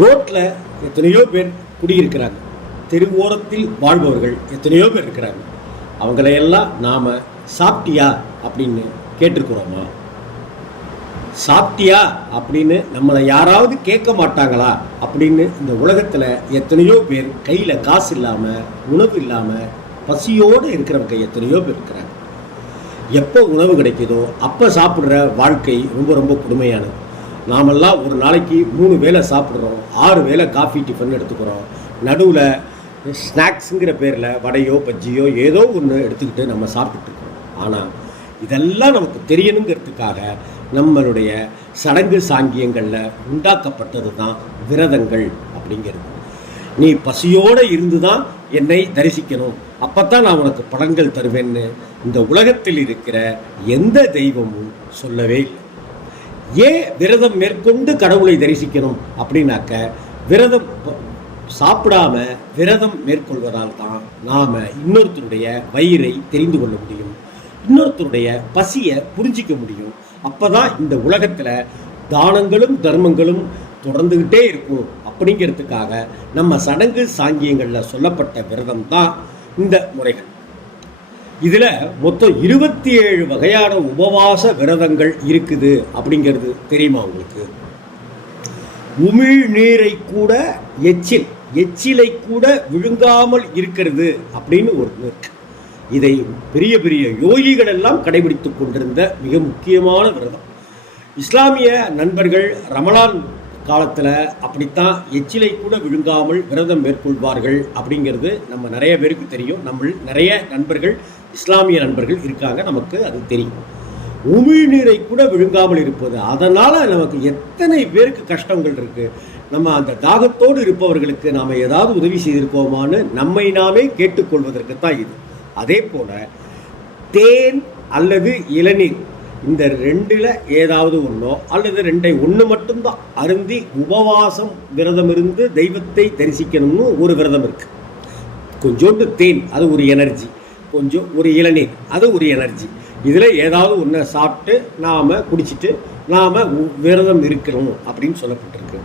ரோட்டில் எத்தனையோ பேர் குடியிருக்கிறாங்க. தெருவோரத்தில் வாழ்பவர்கள் எத்தனையோ பேர் இருக்கிறாங்க. அவங்களையெல்லாம் நாம் சாப்பிட்டியா அப்படின்னு கேட்டிருக்கிறோமா? சாப்பிட்டியா அப்படின்னு நம்மளை யாராவது கேட்க மாட்டாங்களா அப்படின்னு இந்த உலகத்தில் எத்தனையோ பேர் கையில் காசு இல்லாமல் உணவு இல்லாமல் பசியோடு இருக்கிறவங்க எத்தனையோ பேர் இருக்கிறாங்க. எப்போ உணவு கிடைக்குதோ அப்போ சாப்பிட்ற வாழ்க்கை ரொம்ப ரொம்ப கொடுமையானது. நாமெல்லாம் ஒரு நாளைக்கு மூணு வேளை சாப்பிட்றோம் ஆறு வேளை காஃபி டிஃபன் எடுத்துக்கிறோம். நடுவில் ஸ்நாக்ஸுங்கிற பேரில் வடையோ பஜ்ஜியோ ஏதோ ஒன்று எடுத்துக்கிட்டு நம்ம சாப்பிட்டுட்டு ஆனால் இதெல்லாம் நமக்கு தெரியணுங்கிறதுக்காக நம்மளுடைய சடங்கு சாங்கியங்களில் உண்டாக்கப்பட்டது தான் விரதங்கள் அப்படிங்கிறது. நீ பசியோடு இருந்து தான் என்னை தரிசிக்கணும். அப்போ தான் நான் உனக்கு படங்கள் தருவேன்னு இந்த உலகத்தில் இருக்கிற எந்த தெய்வமும் சொல்லவே இல்லை. ஏன் விரதம் மேற்கொண்டு கடவுளை தரிசிக்கணும் அப்படின்னாக்க விரதம் சாப்பிடாம விரதம் மேற்கொள்வதால் தான் நாம் இன்னொருத்தருடைய வயிறை தெரிந்து கொள்ள முடியும் இன்னொருத்தருடைய பசியை புரிஞ்சிக்க முடியும். அப்பதான் இந்த உலகத்தில் தானங்களும் தர்மங்களும் தொடர்ந்துக்கிட்டே இருக்கும். அப்படிங்கிறதுக்காக நம்ம சடங்கு சாங்கியங்களில் சொல்லப்பட்ட விரதம் தான் இந்த முறைகள். இதில் மொத்தம் இருபத்தி ஏழு வகையான உபவாச விரதங்கள் இருக்குது அப்படிங்கிறது தெரியுமா உங்களுக்கு? உமிழ் நீரை கூட எச்சில் எச்சிலை கூட விழுங்காமல் இருக்கிறது அப்படின்னு ஒரு இருக்கு இதை பெரிய பெரிய யோகிகள் எல்லாம் கடைபிடித்துக் கொண்டிருந்த மிக முக்கியமான விரதம். இஸ்லாமிய நண்பர்கள் ரமலான் காலத்தில் அப்படித்தான் எச்சிலை கூட விழுங்காமல் விரதம் மேற்கொள்வார்கள் அப்படிங்கிறது நம்ம நிறைய பேருக்கு தெரியும். நம்ம நிறைய நண்பர்கள் இஸ்லாமிய நண்பர்கள் இருக்காங்க நமக்கு அது தெரியும். உமிழ்நீரை கூட விழுங்காமல் இருப்பது அதனால் நமக்கு எத்தனை பேருக்கு கஷ்டங்கள் இருக்குது நம்ம அந்த தாகத்தோடு இருப்பவர்களுக்கு நாம் ஏதாவது உதவி செய்திருக்கோமான்னு நம்மை நாமே கேட்டுக்கொள்வதற்கு தான் இது. அதே போல் தேன் அல்லது இளநீர் இந்த ரெண்டில் ஏதாவது ஒன்றோ அல்லது ரெண்டை ஒன்று மட்டும்தான். அருந்தி உபவாசம் விரதம் இருந்து தெய்வத்தை தரிசிக்கணும்னு ஒரு விரதம் இருக்குது கொஞ்சோண்டு தேன் அது ஒரு எனர்ஜி. கொஞ்சம் ஒரு இளநீர் அது ஒரு எனர்ஜி. இதில் ஏதாவது ஒன்றை சாப்பிட்டு நாம் குடிச்சிட்டு நாம் விரதம் இருக்கிறோம் அப்படின்னு சொல்லப்பட்டிருக்கு.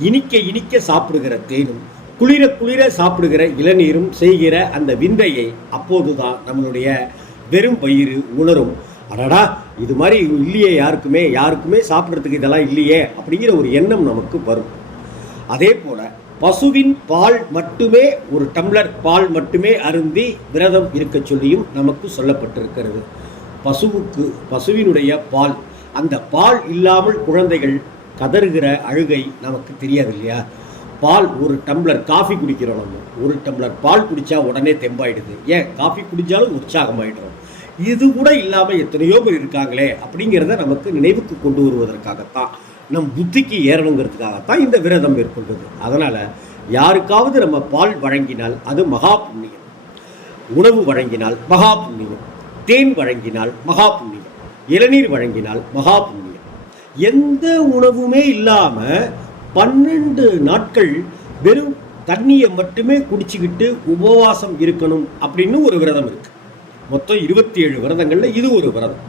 இனிக்க இனிக்க சாப்பிடுகிற தேனும் குளிர குளிர சாப்பிடுகிற இளநீரும் செய்கிற அந்த விந்தையை அப்போது தான் நம்மளுடைய வெறும் பயிறு உணரும். அடடா! இது மாதிரி இல்லையே யாருக்குமே யாருக்குமே சாப்பிட்றதுக்கு இதெல்லாம் இல்லையே அப்படிங்கிற ஒரு எண்ணம் நமக்கு வரும். அதே போல் பசுவின் பால் மட்டுமே ஒரு டம்ளர் பால் மட்டுமே அருந்தி விரதம் இருக்கச் சொல்லியும் நமக்கு சொல்லப்பட்டிருக்கிறது. பசுவுக்கு பசுவினுடைய பால் அந்த பால் இல்லாமல் குழந்தைகள் கதறுகிற அழுகை நமக்கு தெரியாது இல்லையா பால் ஒரு டம்ளர் காஃபி குடிக்கிறோம் நம்ம. ஒரு டம்ளர் பால் குடித்தா உடனே தெம்பாயிடுது. ஏன்? காஃபி குடித்தாலும் உற்சாகமாயிடுறோம். இது கூட இல்லாமல் எத்தனையோ பேர் இருக்காங்களே அப்படிங்கிறத நமக்கு நினைவுக்கு கொண்டு வருவதற்காகத்தான். நம் புத்திக்கு ஏறணுங்கிறதுக்காகத்தான் இந்த விரதம் மேற்கொள்வது அதனால் யாருக்காவது நம்ம பால் வழங்கினால் அது மகா புண்ணியம் உணவு வழங்கினால் மகா புண்ணியம் தேன் வழங்கினால் மகா புண்ணியம் இளநீர் வழங்கினால் மகா புண்ணியம் எந்த உணவுமே இல்லாமல் பன்னெண்டு நாட்கள் வெறும் தண்ணியை மட்டுமே குடிச்சுக்கிட்டு உபவாசம் இருக்கணும் அப்படின்னு ஒரு விரதம் இருக்குது மொத்தம் இருபத்தி ஏழு விரதங்களில் இது ஒரு விரதம்.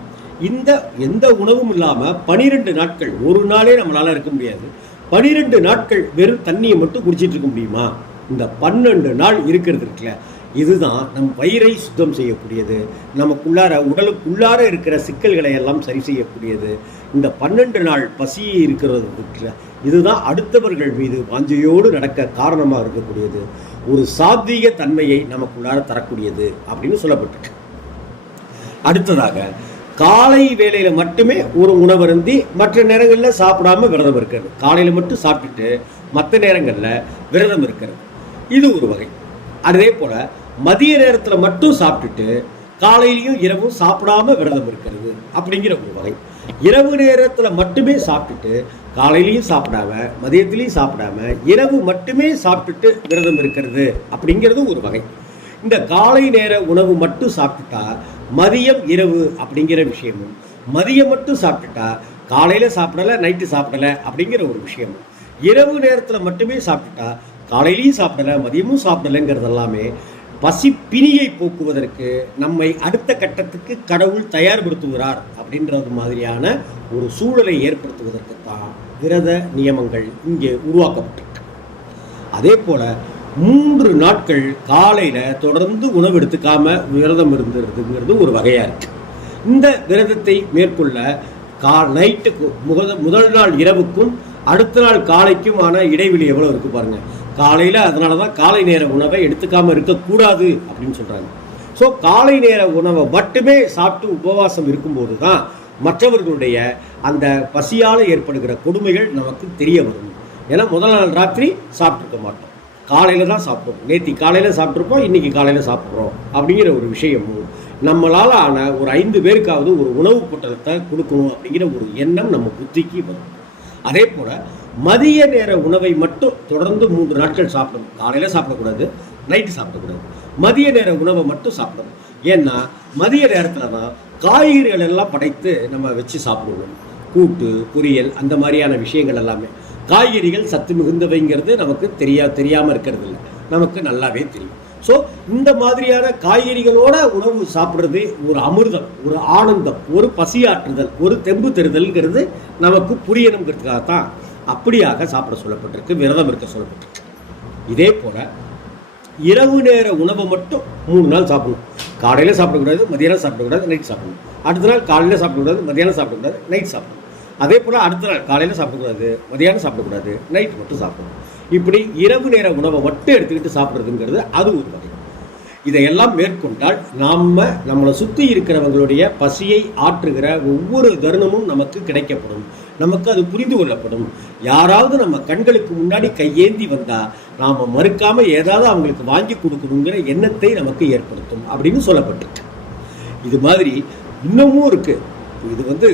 இந்த எந்த உணவும் இல்லாமல் பனிரெண்டு நாட்கள் ஒரு நாளே நம்மளால் இருக்க முடியாது. பனிரெண்டு நாட்கள் வெறும் தண்ணியை மட்டும் குடிச்சிட்டு இருக்க முடியுமா? இந்த பன்னெண்டு நாள் இருக்கிறது இருக்குல்ல இதுதான் நம் வயிறை சுத்தம் செய்யக்கூடியது. நமக்குள்ளார உடலுக்குள்ளார இருக்கிற சிக்கல்களை எல்லாம் சரி செய்யக்கூடியது. இந்த பன்னெண்டு நாள் பசி இருக்கிறது இருக்குல்ல இதுதான் அடுத்தவர்கள் மீது வாஞ்சையோடு நடக்க காரணமாக இருக்கக்கூடியது. ஒரு சாத்வீக தன்மையை நமக்குள்ளார தரக்கூடியது அப்படின்னு சொல்லப்பட்டிருக்கு. அடுத்ததாக காலை வேளையில் மட்டுமே ஒரு உணவருந்தி மற்ற நேரங்களில் சாப்பிடாம விரதம் இருக்கிறது. காலையில் மட்டும் சாப்பிட்டுட்டு மற்ற நேரங்களில் விரதம் இருக்கிறது. இது ஒரு வகை. அதே போல் மதிய நேரத்தில் மட்டும் சாப்பிட்டுட்டு காலையிலையும் இரவும் சாப்பிடாம விரதம் இருக்கிறது அப்படிங்கிற ஒரு வகை. இரவு நேரத்தில் மட்டுமே சாப்பிட்டுட்டு காலையிலையும் சாப்பிடாம மதியத்திலையும் சாப்பிடாம இரவு மட்டுமே சாப்பிட்டுட்டு விரதம் இருக்கிறது அப்படிங்கிறது ஒரு வகை. இந்த காலை நேர உணவு மட்டும் சாப்பிட்டுட்டா மதியம் இரவு அப்படிங்கிற விஷயமும் மதியம் மட்டும் சாப்பிட்டுட்டா காலையில் சாப்பிடல நைட்டு சாப்பிடல அப்படிங்கிற ஒரு விஷயமும் இரவு நேரத்தில் மட்டுமே சாப்பிட்டுட்டா காலையிலையும் சாப்பிடல மதியமும் சாப்பிடலைங்கிறது எல்லாமே பசி பிணியை போக்குவதற்கு நம்மை அடுத்த கட்டத்துக்கு கடவுள் தயார்படுத்துகிறார் அப்படின்றது மாதிரியான ஒரு சூழலை ஏற்படுத்துவதற்கு தான் விரத நியமங்கள் இங்கே உருவாக்கப்பட்டிருக்கு. அதே போல் மூன்று நாட்கள் காலையில் தொடர்ந்து உணவு எடுத்துக்காம விரதம் இருந்துருதுங்கிறது ஒரு வகையாக இருக்குது இந்த விரதத்தை மேற்கொள்ள கா நைட்டுக்கு முத முதல் நாள் இரவுக்கும் அடுத்த நாள் காலைக்கும் ஆன இடைவெளி எவ்வளோ இருக்குது பாருங்கள் காலையில் அதனால தான் காலை நேர உணவை எடுத்துக்காமல் இருக்கக்கூடாது அப்படின்னு சொல்கிறாங்க ஸோ காலை நேர உணவை மட்டுமே சாப்பிட்டு உபவாசம் இருக்கும்போது தான் மற்றவர்களுடைய அந்த பசியால் ஏற்படுகிற கொடுமைகள் நமக்கு தெரிய வரும். ஏன்னா முதல் நாள் ராத்திரி சாப்பிட்ருக்க மாட்டோம். காலையில் தான் சாப்பிடுவோம் நேற்று காலையில் சாப்பிட்ருப்போம் இன்றைக்கி காலையில் சாப்பிட்றோம். அப்படிங்கிற ஒரு விஷயமும் நம்மளால் ஆன ஒரு ஐந்து பேருக்காவது ஒரு உணவு பொட்டலத்தை கொடுக்கணும் அப்படிங்கிற ஒரு எண்ணம் நம்ம புத்திக்கு வரும். அதே போல் மதிய நேர உணவை மட்டும் தொடர்ந்து மூன்று நாட்கள் சாப்பிடணும். காலையில் சாப்பிடக்கூடாது நைட்டு சாப்பிடக்கூடாது. மதிய நேர உணவை மட்டும் சாப்பிடணும். ஏன்னா மதிய நேரத்தில் தான் காய்கறிகள் எல்லாம் படைத்து நம்ம வச்சு சாப்பிடுவோம். கூட்டு பொரியல் அந்த மாதிரியான விஷயங்கள் எல்லாமே. காய்கறிகள் சத்து மிகுந்தவைங்கிறது நமக்கு தெரியா தெரியாமல் இருக்கிறது இல்லை நமக்கு நல்லாவே தெரியும். ஸோ இந்த மாதிரியான காய்கறிகளோட உணவு சாப்பிட்றது ஒரு அமிர்தம் ஒரு ஆனந்தம் ஒரு பசியாற்றுதல் ஒரு தெம்பு தருதல்ங்கிறது நமக்கு புரியணுங்கிறதுக்காக தான் அப்படியாக சாப்பிட சொல்லப்பட்டிருக்கு விரதம் இருக்க சொல்லப்பட்டிருக்கு. இதே போல் இரவு நேர உணவை மட்டும் மூணு நாள் சாப்பிடணும். காலையில் சாப்பிடக்கூடாது மதியானம் சாப்பிடக்கூடாது நைட் சாப்பிடணும். அடுத்த நாள் காலையில் சாப்பிடக்கூடாது மதியானம் சாப்பிடக்கூடாது நைட் சாப்பிடணும். அதே போல் அடுத்த நாள் காலையில் சாப்பிடக்கூடாது மதியானம் சாப்பிடக்கூடாது நைட் மட்டும் சாப்பிடணும். இப்படி இரவு நேர உணவை மட்டும் எடுத்துக்கிட்டு சாப்பிட்றதுங்கிறது அது ஒரு வகை இதையெல்லாம் மேற்கொண்டால் நாம் நம்மளை சுற்றி இருக்கிறவங்களுடைய பசியை ஆற்றுகிற ஒவ்வொரு தருணமும் நமக்கு கிடைக்கப்படும். நமக்கு அது புரிந்து கொள்ளப்படும். யாராவது நம்ம கண்களுக்கு முன்னாடி கையேந்தி வந்தால் நாம் மறுக்காமல் ஏதாவது அவங்களுக்கு வாங்கி கொடுக்கணுங்கிற எண்ணத்தை நமக்கு ஏற்படுத்தும் அப்படின்னு சொல்லப்பட்டிருக்கு. இது மாதிரி இன்னமும் இருக்குது இது வந்து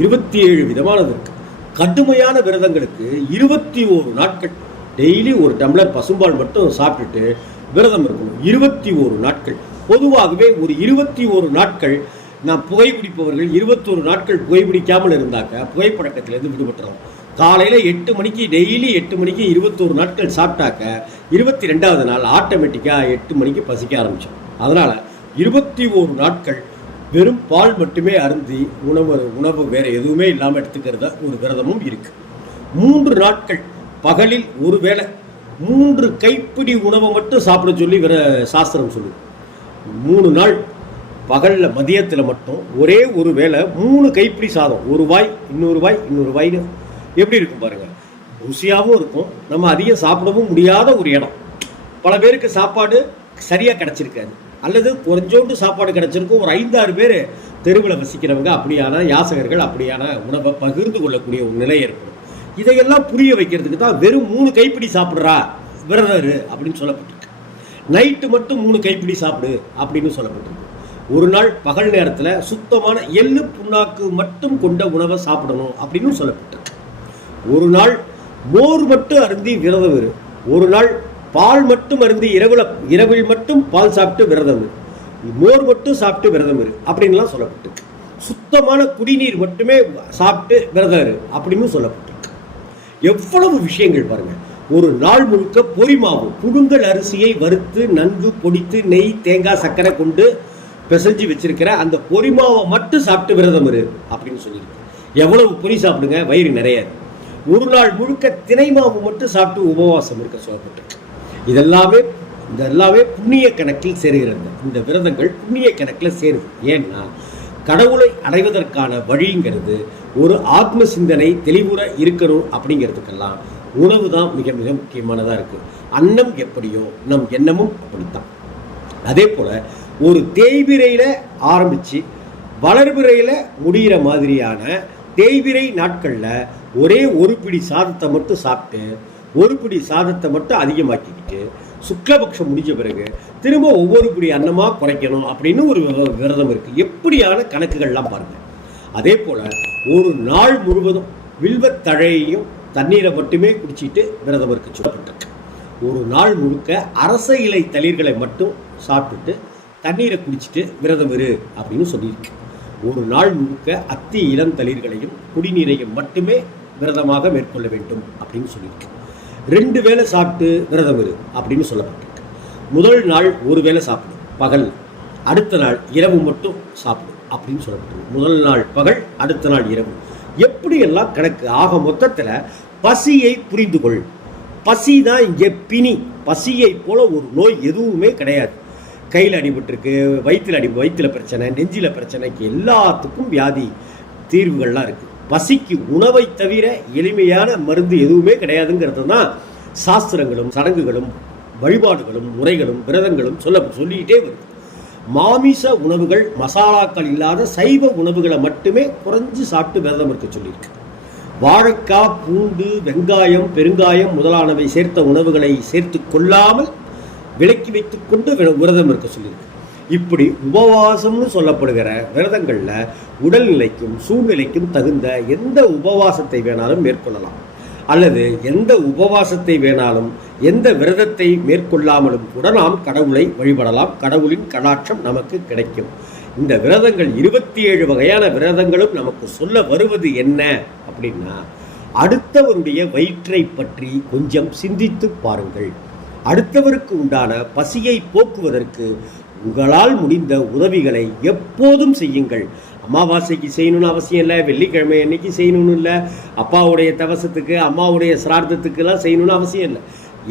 இருபத்தி ஏழு விதமானது இருக்கு. கடுமையான விரதங்களுக்கு இருபத்தி ஓரு நாட்கள். டெய்லி ஒரு டம்ளர் பசும்பால் மட்டும் சாப்பிட்டுட்டு விரதம் இருக்கணும். இருபத்தி ஓரு நாட்கள். பொதுவாகவே ஒரு இருபத்தி ஓரு நாட்கள் நான் புகைப்பிடிப்பவர்கள் இருபத்தோரு நாட்கள் புகைப்பிடிக்காமல் இருந்தாக்க புகைப்பழக்கத்திலேருந்து விடுபட்டுறோம். காலையில் எட்டு மணிக்கு டெய்லி எட்டு மணிக்கு இருபத்தோரு நாட்கள் சாப்பிட்டாக்க இருபத்தி ரெண்டாவது நாள் ஆட்டோமேட்டிக்காக எட்டு மணிக்கு பசிக்க ஆரம்பித்தோம் அதனால் இருபத்தி ஓரு நாட்கள் வெறும் பால் மட்டுமே அருந்தி உணவு உணவு வேற எதுவுமே இல்லாமல் எடுத்துக்கிறத ஒரு விரதமும் இருக்கு. மூன்று நாட்கள் பகலில் ஒரு வேளை மூன்று கைப்பிடி உணவை மட்டும் சாப்பிட சொல்லி விர சாஸ்திரம் சொல்லுது. மூணு நாள் பகலில் மதியத்தில் மட்டும் ஒரே ஒரு வேளை மூணு கைப்பிடி சாதம் ஒரு வாய் இன்னொரு வாய் இன்னொரு வாய்னு எப்படி இருக்கும் பாருங்க? ருசியாகவும் இருக்கும். நம்ம அதிகம் சாப்பிடவும் முடியாத ஒரு இடம். பல பேருக்கு சாப்பாடு சரியாக கிடச்சிருக்காது. அல்லது கொஞ்சோண்டு சாப்பாடு கிடச்சிருக்கும். ஒரு ஐந்தாறு பேர் தெருவில் வசிக்கிறவங்க அப்படியான யாசகர்கள் அப்படியான உணவை பகிர்ந்து கொள்ளக்கூடிய ஒரு நிலை ஏற்படும். இதையெல்லாம் புரிய வைக்கிறதுக்கு தான் வெறும் மூணு கைப்பிடி சாப்பிட்றா விரதரு அப்படின்னு சொல்லப்பட்டிருக்கு. நைட்டு மட்டும் மூணு கைப்பிடி சாப்பிடு அப்படின்னு சொல்லப்பட்டிருக்கு. ஒரு நாள் பகல் நேரத்தில் சுத்தமான எள்ளு புண்ணாக்கு மட்டும் கொண்ட உணவை சாப்பிடணும் அப்படின்னு சொல்லப்பட்டிருக்கு. ஒரு நாள் மோர் மட்டும் அருந்தி விரதம் ஒரு நாள் பால் மட்டும் அருந்தி இரவுல இரவில் மட்டும் பால் சாப்பிட்டு விரதம் மோர் மட்டும் சாப்பிட்டு விரதம் இரு. அப்படின்லாம் சொல்லப்பட்டிருக்கு. சுத்தமான குடிநீர் மட்டுமே சாப்பிட்டு விரதம் இரு அப்படின்னு சொல்லப்பட்டிருக்கு. எவ்வளவு விஷயங்கள் பாருங்க. ஒரு நாள் முழுக்க பொரி மாவு புடுங்கல் அரிசியை வறுத்து நன்கு பொடித்து நெய் தேங்காய் சர்க்கரை கொண்டு பிசைஞ்சு வச்சிருக்கிற அந்த பொரி மாவை மட்டும் சாப்பிட்டு விரதம் இரு அப்படின்னு சொல்லியிருக்கு. எவ்வளவு பொரி சாப்பிடுங்க? வயிறு நிறையாது ஒரு நாள் முழுக்க தினை மாவு மட்டும் சாப்பிட்டு உபவாசம் இருக்க சொல்லப்பட்டிருக்கு. இதெல்லாமே இதெல்லாமே புண்ணிய கணக்கில் சேருகிறது. இந்த விரதங்கள் புண்ணிய கணக்கில் சேருது ஏன்னா கடவுளை அடைவதற்கான வழிங்கிறது ஒரு ஆத்ம சிந்தனை தெளிவுற இருக்கணும் அப்படிங்கிறதுக்கெல்லாம் உணவு தான் மிக மிக முக்கியமானதாக இருக்குது அன்னம் எப்படியோ நம் எண்ணமும் அப்படித்தான். அதே போல் ஒரு தேய்பிரையில் ஆரம்பித்து வளர்பிறையில் முடிகிற மாதிரியான தேய்பிரை நாட்களில் ஒரே ஒரு பிடி சாதத்தை மட்டும் சாப்பிட்டு ஒரு பிடி சாதத்தை மட்டும் அதிகமாக்கிக்கிட்டு சுக்லபக்ஷம் முடிஞ்ச பிறகு திரும்ப ஒவ்வொரு பிடி அன்னமாக குறைக்கணும் அப்படின்னு ஒரு விர- விரதம் இருக்குது எப்படியான கணக்குகள்லாம் பாருங்கள் அதே போல் ஒரு நாள் முழுவதும் வில்வத்தழையையும் தண்ணீரை மட்டுமே குடிச்சிட்டு விரதம் இருக்க சொல்லப்பட்டிருக்கு ஒரு நாள் முழுக்க அரச இலை தளிர்களை மட்டும் சாப்பிட்டுட்டு தண்ணீரை குடிச்சிட்டு விரதம் இரு அப்படின்னு சொல்லியிருக்கு. ஒரு நாள் முழுக்க அத்தி இளந்தளிர்களையும் குடிநீரையும் மட்டுமே விரதமாக மேற்கொள்ள வேண்டும் அப்படின்னு சொல்லியிருக்கு. ரெண்டு வேளை சாப்பிட்டு விரதம் இரு அப்படின்னு சொல்லப்பட்டிருக்கு. முதல் நாள் ஒரு வேளை சாப்பிடு பகல். அடுத்த நாள் இரவு மட்டும் சாப்பிடு அப்படின்னு சொல்லப்பட்டிருக்கு. முதல் நாள் பகல் அடுத்த நாள் இரவு. எப்படியெல்லாம் கணக்கு? ஆக மொத்தத்தில் பசியை புரிந்து கொள். பசி தான் இங்கே பிணி. பசியை போல ஒரு நோய் எதுவுமே கிடையாது. கையில் அடிபட்டிருக்கு வயிற்றில் அடி வயிற்றில் பிரச்சனை நெஞ்சில் பிரச்சனைக்கு எல்லாத்துக்கும் வியாதி தீர்வுகள்லாம் இருக்குது பசிக்கு உணவை தவிர எளிமையான மருந்து எதுவுமே கிடையாதுங்கிறது தான் சாஸ்திரங்களும் சடங்குகளும் வழிபாடுகளும் முறைகளும் விரதங்களும் சொல்ல சொல்லிக்கிட்டே வருது. மாமிச உணவுகள் மசாலாக்கள் இல்லாத சைவ உணவுகளை மட்டுமே குறைஞ்சு சாப்பிட்டு விரதம் இருக்க சொல்லியிருக்கு. வாழைக்காய் பூண்டு வெங்காயம் பெருங்காயம் முதலானவை சேர்த்த உணவுகளை சேர்த்து கொள்ளாமல் விலக்கி வைத்துக்கொண்டு விரதம் இருக்க சொல்லியிருக்கு. இப்படி உபவாசம்னு சொல்லப்படுகிற விரதங்களில் உடல்நிலைக்கும் சூழ்நிலைக்கும் தகுந்த எந்த உபவாசத்தை வேணாலும் மேற்கொள்ளலாம். அல்லது எந்த உபவாசத்தை வேணாலும் எந்த விரதத்தை மேற்கொள்ளாமலும் கூட நாம் கடவுளை வழிபடலாம். கடவுளின் கடாட்சம் நமக்கு கிடைக்கும். இந்த விரதங்கள் இருபத்தி ஏழு வகையான விரதங்களும் நமக்கு சொல்ல வருவது என்ன அப்படின்னா அடுத்தவருடைய வயிற்றை பற்றி கொஞ்சம் சிந்தித்து பாருங்கள். அடுத்தவருக்கு உண்டான பசியை போக்குவதற்கு உங்களால் முடிந்த உதவிகளை எப்போதும் செய்யுங்கள். அமாவாசைக்கு செய்யணும்னு அவசியம் இல்லை வெள்ளிக்கிழமை அன்னைக்கு செய்யணும்னு இல்லை அப்பாவுடைய தவசத்துக்கு அம்மாவுடைய சிரார்த்தத்துக்கெல்லாம் செய்யணும்னு அவசியம் இல்லை.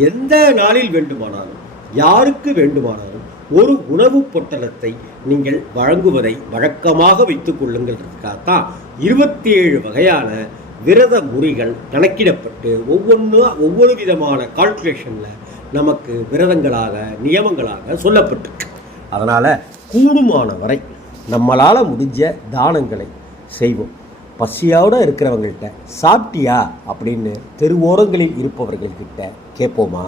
எந்த நாளில் வேண்டுமானாலும் யாருக்கு வேண்டுமானாலும் ஒரு உணவுப் பொட்டலத்தை நீங்கள் வழங்குவதை வழக்கமாக வைத்துக் கொள்ளுங்கிறதுக்காகத்தான் இருபத்தி ஏழு வகையான விரத முறிகள் கணக்கிடப்பட்டு ஒவ்வொன்று ஒவ்வொரு விதமான கால்குலேஷனில் நமக்கு விரதங்களாக நியமங்களாக சொல்லப்பட்டிருக்கு. அதனால் கூடுமான வரை நம்மளால் முடிஞ்ச தானங்களை செய்வோம். பசியோடு இருக்கிறவங்கள்ட்ட சாப்பிட்டியா அப்படின்னு தெருவோரங்களில் இருப்பவர்கள்கிட்ட கேட்போமா?